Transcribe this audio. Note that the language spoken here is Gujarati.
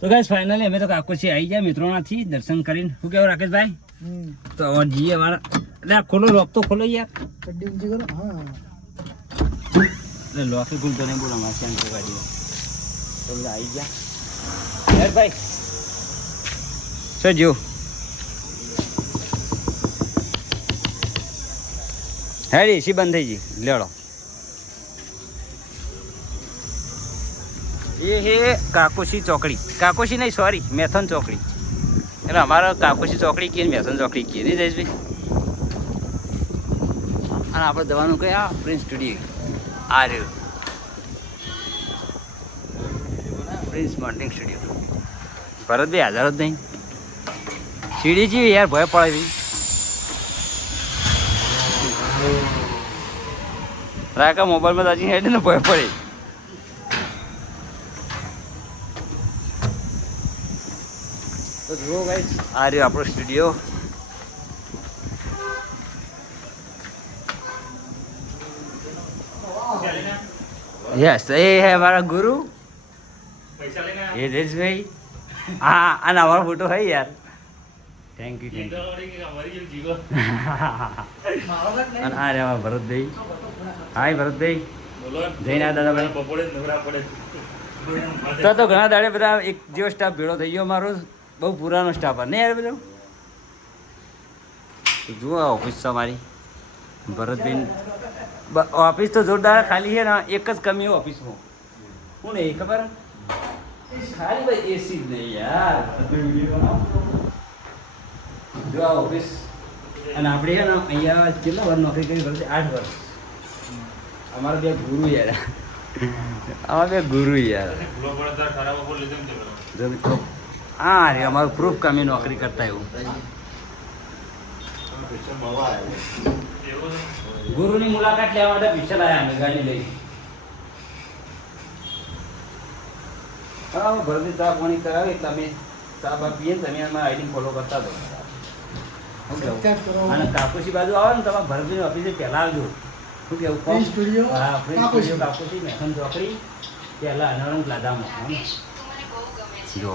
તો ગાઈસ ફાઇનલી અમે તો કાકોશી આવી ગયા મિત્રોનાથી દર્શન કરીને. શું કેવું રાકેશભાઈ? તો હવે જઈએ વાળા. એટલે આ ખોલો લોક તો ખોલો યાર. એટલે લોક ખુલતો નહીં બોલો મારે સેન્ટર ગાડી તો બધા આવી ગયા યાર ભાઈ. શું જીવ હેડી એસી બંધ થઈ ગઈ લેડો. એ હે કાકોશી ચોકડી. કાકોશી નહીં સોરી મેથન ચોકડી. એટલે અમારા કાકોશી ચોકડી કહીએ મેથન ચોકડી કહીએ નહીં જયેશભાઈ. અને આપણે દવાનું કયા પ્રિન્સ સ્ટુડિયો આ રહ્યું પ્રિન્સ મોન્ટિંગ સ્ટુડિયો. ભરતભાઈ હાજર જ નહીં. સીડી જેવી યાર ભય પડે. રાકા મોબાઈલમાં દાજી હેડે ને ભય પડે. તો જુઓ ગાઈસ આ રહ્યો આપણો સ્ટુડિયો. યસ એ હે હમારા ગુરુ ये देश भाई. हाँ અને અમારો ફોટો है यार. थैंक यू અને આ રે ભરતભાઈ. હાય ભરતભાઈ જઈને આ દાદાભાઈ. તો ઘણા દાડે બધા એક જેવો સ્ટાફ ભેળો થઈ ગયો. મારો બહુ પુરાનો સ્ટાફ ને યાર બધો. જુઓ ઓફિસ તમારી ભરતભાઈ ઓફિસ તો જોરદાર ખાલી છે ને. એક જ કમી ઓફિસમાં શું નહીં ખબર ખાલી ભાઈ એસી જ નહીં યાર. જો આ ઓફિસ અને આપણે છે ને અહીંયા કેટલા વર્ષ નોકરી કરી ભરતી 8 વર્ષ. અમારા બે ગુરુ યાર. અમારા બે ગુરુ યાર. હા રે અમારું પ્રૂફ કામી નોકરી કરતા એવું. ગુરુની મુલાકાત લેવા માટે પીછળ આવ્યા અમે ગાડી લઈ. હા ભરતી ચા પાણી કરાવે એટલે અમે ચા બા પીએ ને તમે અમારા આઈડી ફોલો કરતા હતો. અને કાકોશી બાજુ આવે ને તમારે ભરતની ઓફિસે પહેલાં આવજો. શું કેવું પ્રિન્સ સ્ટુડિયો? હા પ્રિન્સ સ્ટુડિયો કાકોશી મેથન ચોકડી પહેલાં અનારંગ લાદામાં. જો